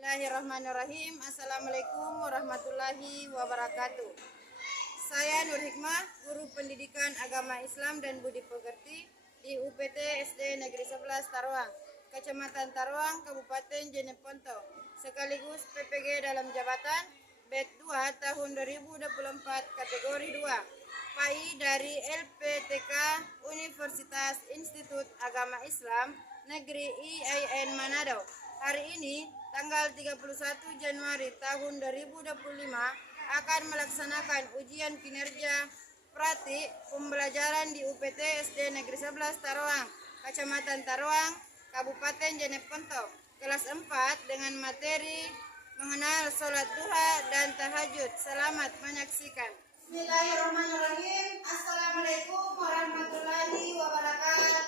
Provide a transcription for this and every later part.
Bismillahirrahmanirrahim. Assalamualaikum warahmatullahi wabarakatuh. Saya Nur Hikmah, Guru Pendidikan Agama Islam dan Budi Pekerti di UPT SD Negeri 11 Taruang, Kecamatan Taruang, Kabupaten Jeneponto, sekaligus PPG dalam jabatan BED 2 tahun 2024 kategori 2, PAI dari LPTK Universitas Institut Agama Islam Negeri IAIN Manado. Hari ini, tanggal 31 Januari tahun 2025, akan melaksanakan ujian kinerja praktik pembelajaran di UPT SD Negeri 11 Taruang, Kecamatan Taruang, Kabupaten Jeneponto, kelas 4 dengan materi mengenal sholat duha dan tahajud. Selamat menyaksikan. Bismillahirrahmanirrahim. Assalamualaikum warahmatullahi wabarakatuh.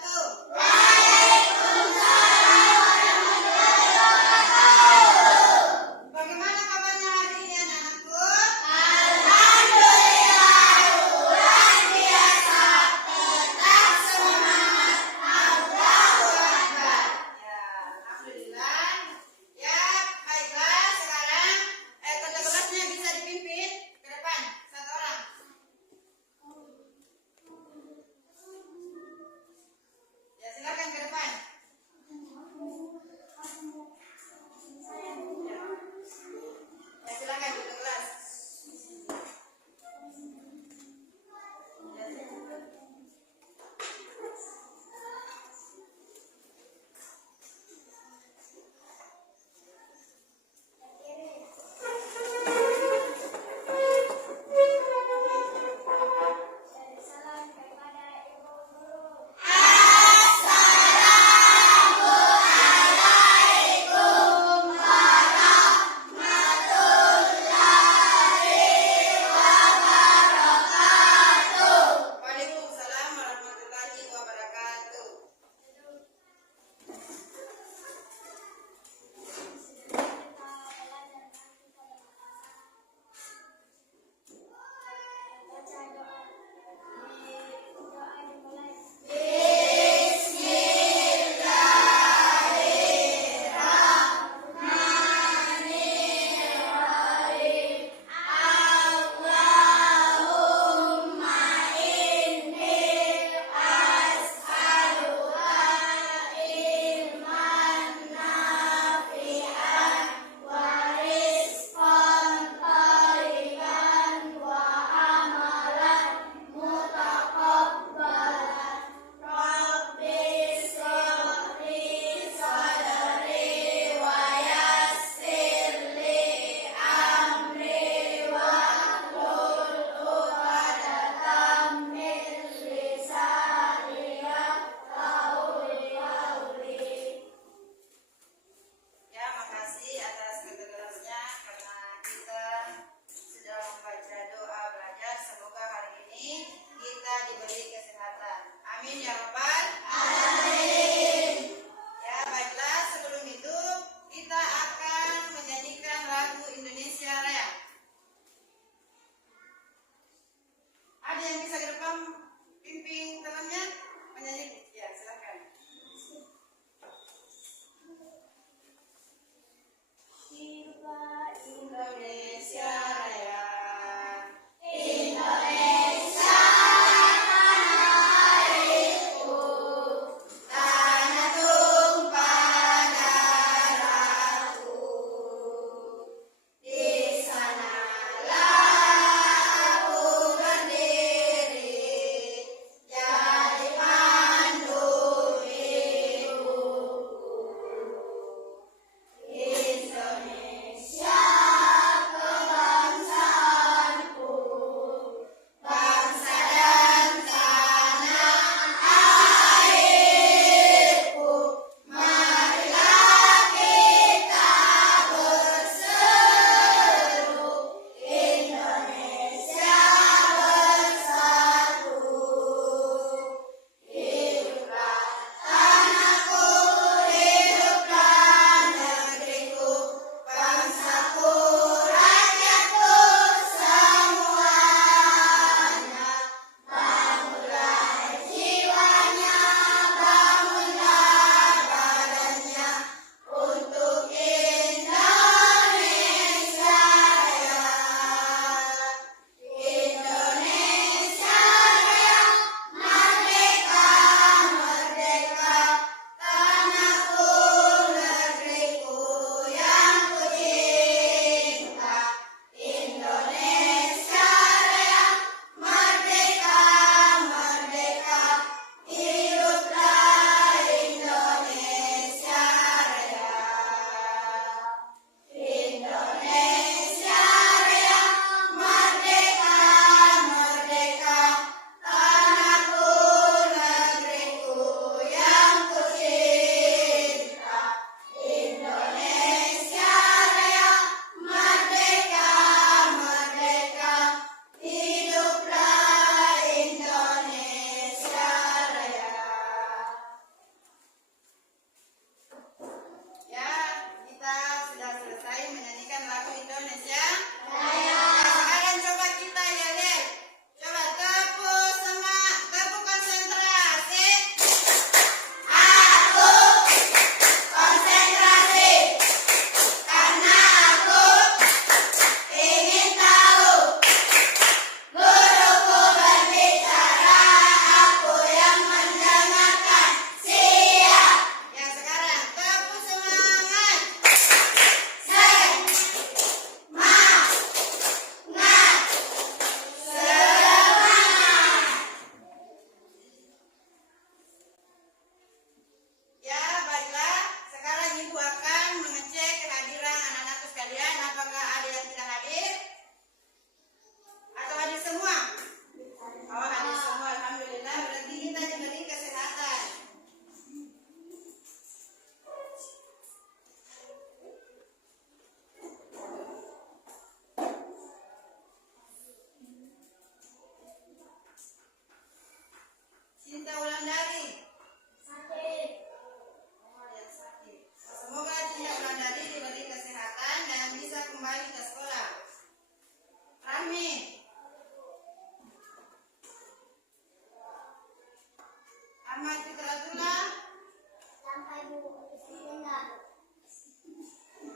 Ahmad Fitratullah.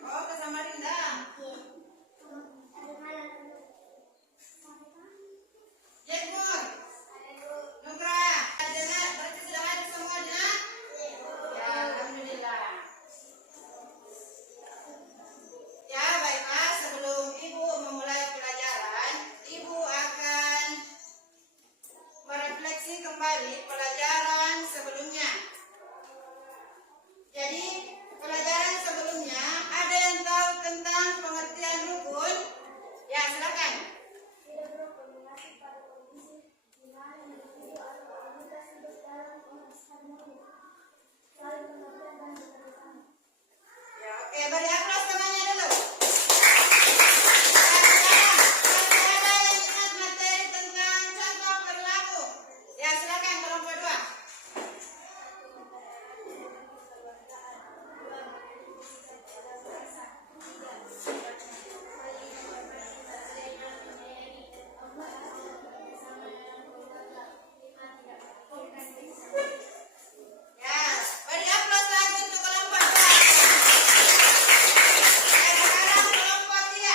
Oh, ke Samarinda. Jekmur. Nugra. Adana, berarti sudah ada semua, Dina? Ya, alhamdulillah. Ya, baiklah, sebelum Ibu memulai pelajaran, Ibu akan merefleksi kembali pelajaran sebelumnya. Jadi, pelajaran sebelumnya ada yang tahu tentang pengertian rukun? Ya, silakan. Ya, oke, beri aplaus temannya dulu. Masih ada yang ingat materi tentang contoh perilaku? Ya, silakan kelompok 2. Ya, beri aplaus lagi untuk kelompok 2. Sekarang kelompok 3.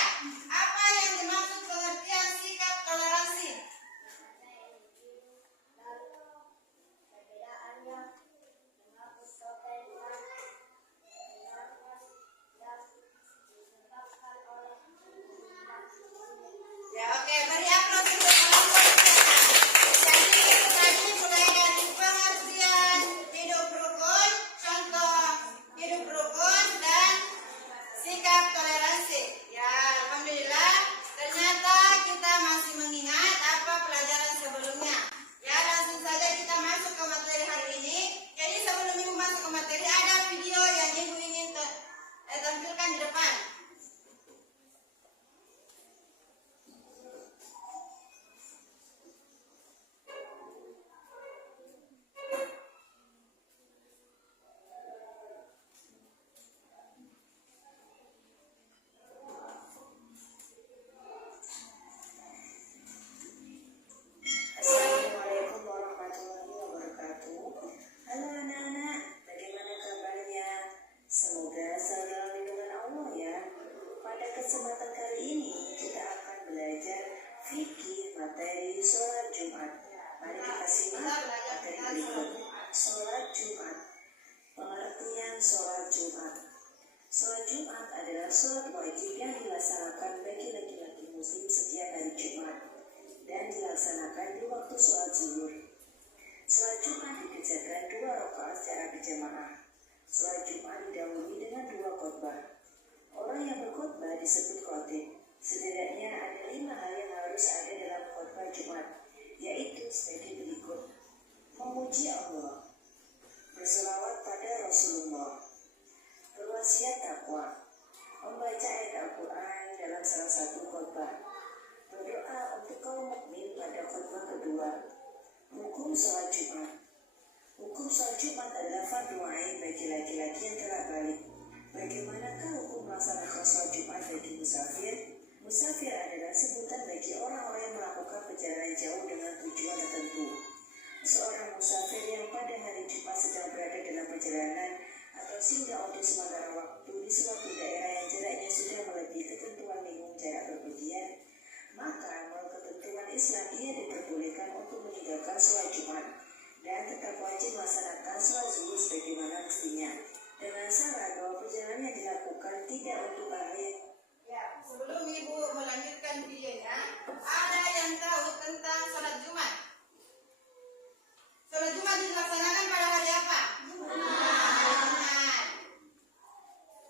Apa yang dimaksud pengertian sikap toleransi? Ya, oke, beri aplaus untuk kelompok 3. Jadi, tadi mulai dari pengertian hidup rukun, contoh hidup rukun, dan sikap toleransi. Ya, alhamdulillah, ternyata kita masih mengingat apa pelajaran sebelumnya. Ya, langsung saja kita masuk ke materi hari ini. Jadi, sebelum Ibu masuk ke materi, ada video yang Ibu ingin tampilkan di depan. Assalamualaikum warahmatullahi wabarakatuh. Halo anak-anak, bagaimana kabarnya? Semoga selalu dalam lindungan Allah ya. Pada kesempatan kali ini kita akan belajar fikih materi sholat Jumat. Mari kita simak materi berikut. Sholat Jumat. Pengertian sholat Jumat. Sholat Jumat adalah sholat wajib yang dilaksanakan bagi laki-laki muslim setiap hari Jumat dan dilaksanakan di waktu sholat zuhur. Sholat Jumat dikerjakan 2 rakaat secara berjamaah. Sholat Jumat didahului dengan 2 khotbah. Orang yang berkhotbah disebut khatib. Setidaknya ada 5 hal yang harus ada dalam khotbah Jumat, yaitu sebagai berikut: memuji Allah, berselawat pada Rasulullah, berwasiat takwa, membaca ayat Al-Quran dalam salah satu khotbah, berdoa untuk kaum mukmin pada khutbah kedua. Hukum sholat Jumat. Hukum sholat Jumat adalah fardu ain bagi laki-laki yang telah balik. Bagaimanakah hukum melaksanakan sholat Jumat bagi musafir? Musafir adalah sebutan bagi orang-orang yang melakukan perjalanan jauh dengan tujuan tertentu. Seorang musafir yang pada hari Jumat sedang berada dalam perjalanan atau singgah untuk sementara waktu di suatu daerah yang jaraknya sudah melebihi ketentuan minimum jarak bepergian, maka menurut ketentuan Islam ia diperbolehkan untuk meninggalkan sholat Jumat dan tetap wajib melaksanakan sholat zuhur sebagaimana mestinya, dengan syarat bahwa perjalanan yang dilakukan tidak untuk akhir. Ya, sebelum Ibu melanjutkan videonya, ada yang tahu tentang sholat Jumat? Sholat Jumat dilaksanakan pada hari apa? Jumat.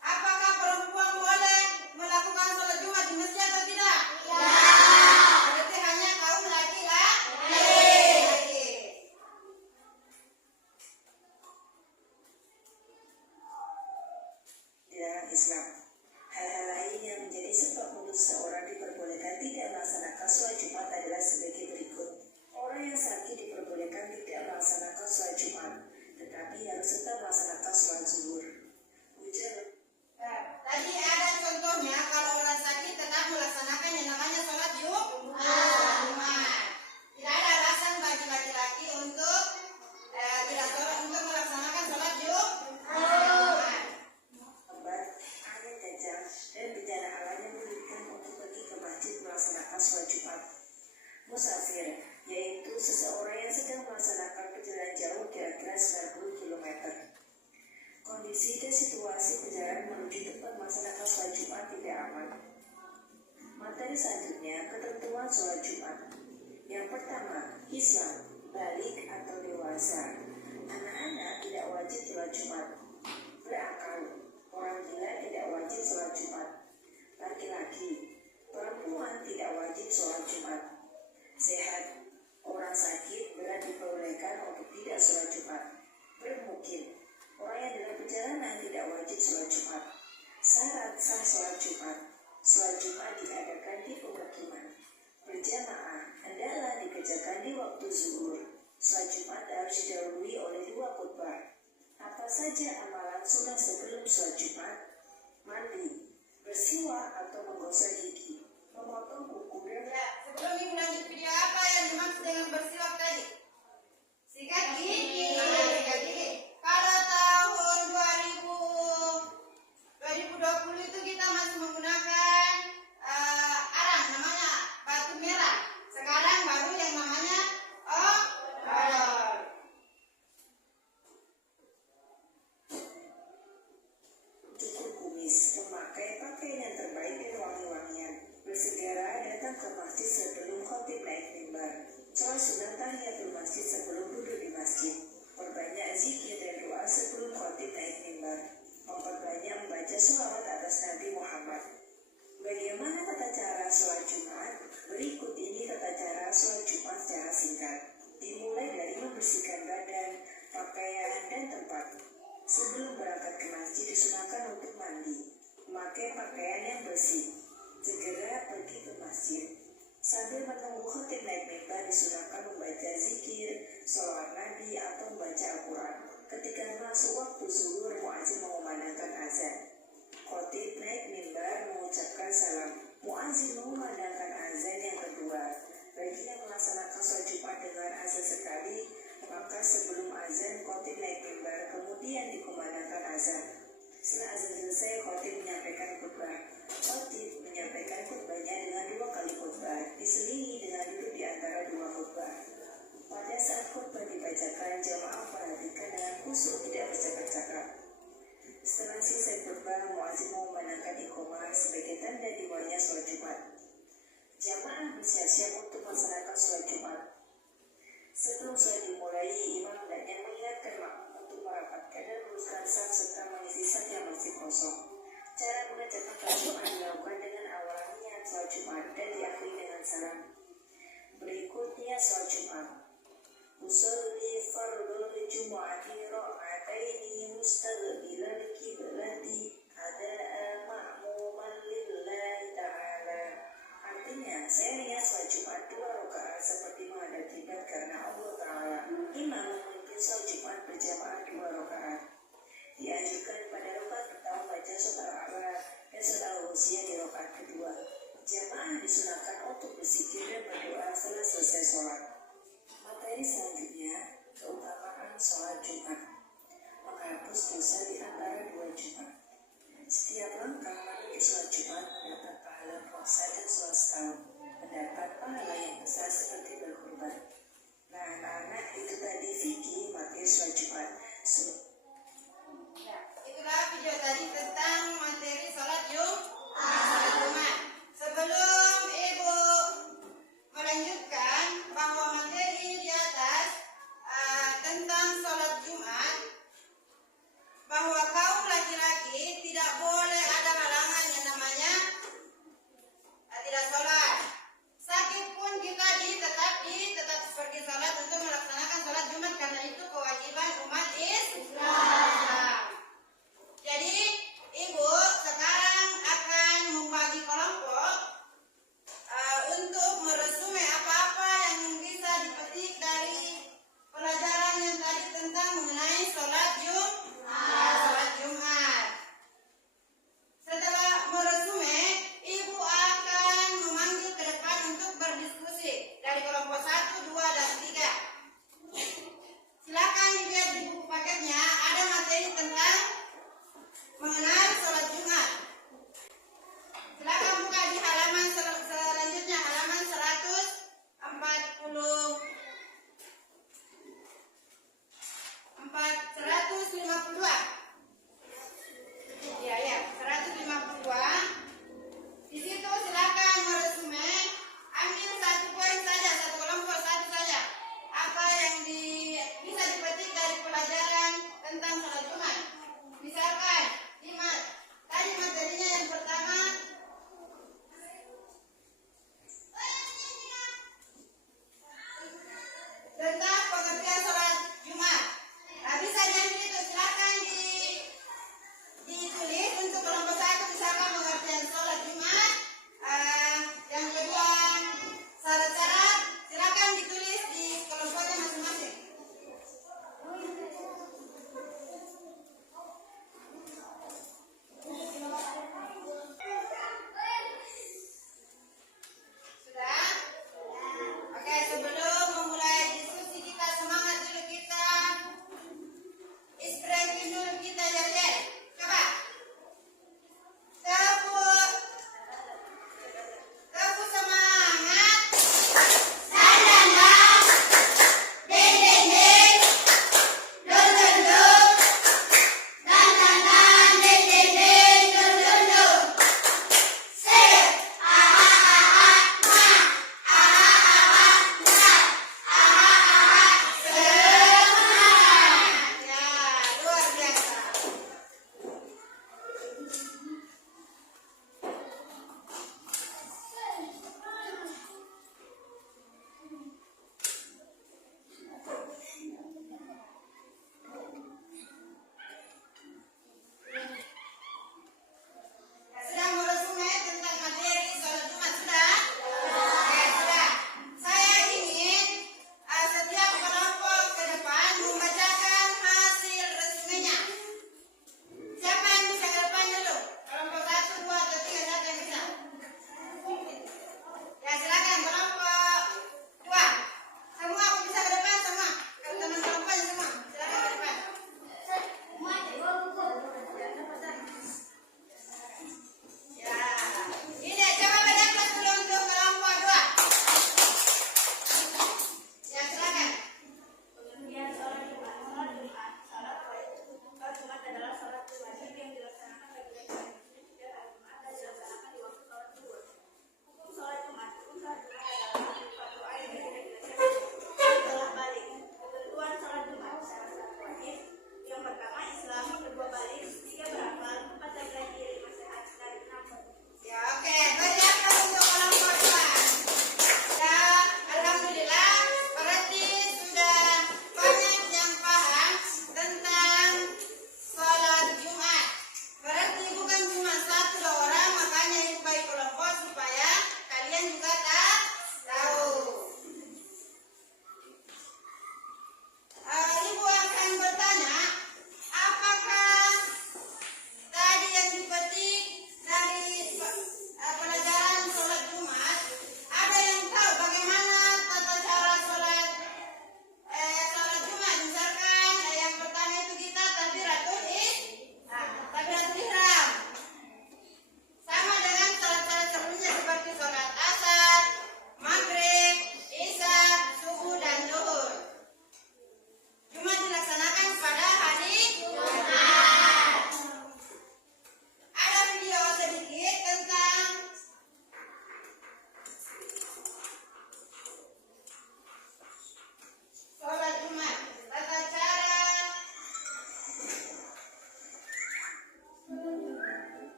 Apakah perempuan boleh melakukan sholat Jumat di masjid atau tidak? Berarti hanya kaum laki-laki. Di dalam Islam, hal-hal lain yang menjadi sebab mundur seseorang diperbolehkan tidak melaksanakan sholat Jumat adalah sebagai berikut. Orang yang sakit diperbolehkan tidak melaksanakan kondisi dan situasi perjalanan menuju tempat melaksanakan sholat Jumat tidak aman. Materi selanjutnya, ketentuan sholat Jumat. Yang pertama, Islam, balik atau dewasa. Anak-anak tidak wajib sholat Jumat. Berakal, orang gila tidak wajib sholat Jumat. Laki-laki, perempuan tidak wajib sholat Jumat. Sehat, orang sakit berat diperbolehkan untuk tidak sholat Jumat. Bermukim, orang yang dalam perjalanan tidak wajib sholat Jumat. Syarat sah sholat Jumat. Sholat Jumat diadakan di pemukiman. Berjamaah hendaklah dikerjakan di waktu zuhur. Sholat Jumat harus didahului oleh 2 khutbah. Apa saja amalan sunnah sebelum sholat Jumat? Mandi, bersiwak atau menggosok gigi, memotong kuku dan Sebelum ibu lanjut video, apa yang dimaksud dengan bersiwak tadi? Sikat gigi. Sikat gigi. Pada tahun 2020 itu kita masih menggunakan arang, namanya batu merah. Sekarang baru yang namanya odol. cukur kumis, memakai pakaian yang terbaik dan wangi-wangian, bersegera datang ke masjid sebelum khotib naik mimbar, sholat sunat tahiyatul masjid sebelum duduk di masjid, perbanyak zikir dan doa sebelum khotib naik mimbar, memperbanyak membaca sholawat atas Nabi Muhammad. Bagaimana tata cara sholat Jumat? Berikut ini tata cara sholat Jumat secara singkat. Dimulai dari membersihkan badan, pakaian, dan tempat. Sebelum berangkat ke masjid disunahkan untuk mandi, memakai pakaian yang bersih, segera pergi ke masjid. Sambil menunggu khotib naik mimbar disunahkan membaca zikir, sholawat Nabi atau membaca Al-Quran. Ketika masuk waktu zuhur, muadzin mengumandangkan azan. Khotib naik mimbar mengucapkan salam. Muadzin mengumandangkan azan yang kedua. Bagi yang melaksanakan sholat Jumat dengan azan sekali, maka sebelum azan khotib naik mimbar, kemudian dikumandangkan azan. Setelah azan selesai, khotib menyampaikan khutbah. Khotib menyampaikan khutbahnya dengan 2 kali khutbah, diselingi dengan duduk di antara 2 khutbah. Pada saat khutbah dibacakan, jamaah perhatikan dengan khusyuk, tidak bercakap-cakap. Setelah selesai khutbah, muadzin mengumandangkan iqamah sebagai tanda dimulainya sholat Jumat. Jamaah bersiap-siap untuk melaksanakan sholat Jumat. Sebelum sholat dimulai, imam hendaknya mengingatkan makmum untuk merapatkan dan meluruskan saf serta mengisi saf yang masih kosong. Cara mengerjakan sholat Jumat dilakukan dengan awal niat sholat Jumat dan diakhiri dengan salam. Berikutnya sholat Jumat. Usolli fardul Jumu'ati ra'ataini mustaqbilal qiblati ada'a ma'muman lillahi ta'ala. Artinya, saya niat sholat Jumat 2 rakaat seperti menghadap kiblat karena Allah Ta'ala. Imam memimpin sholat Jumat berjamaah 2 rakaat. Dianjurkan pada rakaat pertama baca surat Al-A'la dan surat Al-Ghasiyah di rakaat kedua. Jamaah disunahkan untuk berzikir dan berdoa setelah selesai sholat. Materi selanjutnya, keutamaan sholat Jumat. Menghapus dosa di antara 2 Jumat. Setiap langkah menuju sholat Jumat mendapat pahala puasa dan sholat setahun, mendapat pahala yang besar seperti berkurban. Nah, anak-anak, itu tadi Vicky materi sholat Jumat. Ya, itulah video tadi tentang materi sholat Jumat. Sebelum ibu melanjutkan bahwa materi di atas tentang sholat Jumat, bahwa kaum laki-laki tidak boleh ada halangan yang namanya tidak sholat. Sakit pun kita tetap pergi sholat untuk melaksanakan sholat Jumat karena itu kewajiban umat Islam. Jadi ibu sekarang akan membagi kelompok untuk meresume apa-apa yang bisa dipetik dari pelajaran yang tadi tentang mengenai sholat Jumat. Setelah meresume, ibu akan memanggil ke depan untuk berdiskusi dari kelompok 1, 2, dan 3. Silakan dilihat di buku paketnya, ada materi tentang mengenai sholat Jumat. Silakan buka di halaman selanjutnya, halaman 152.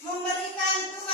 memberikan tugas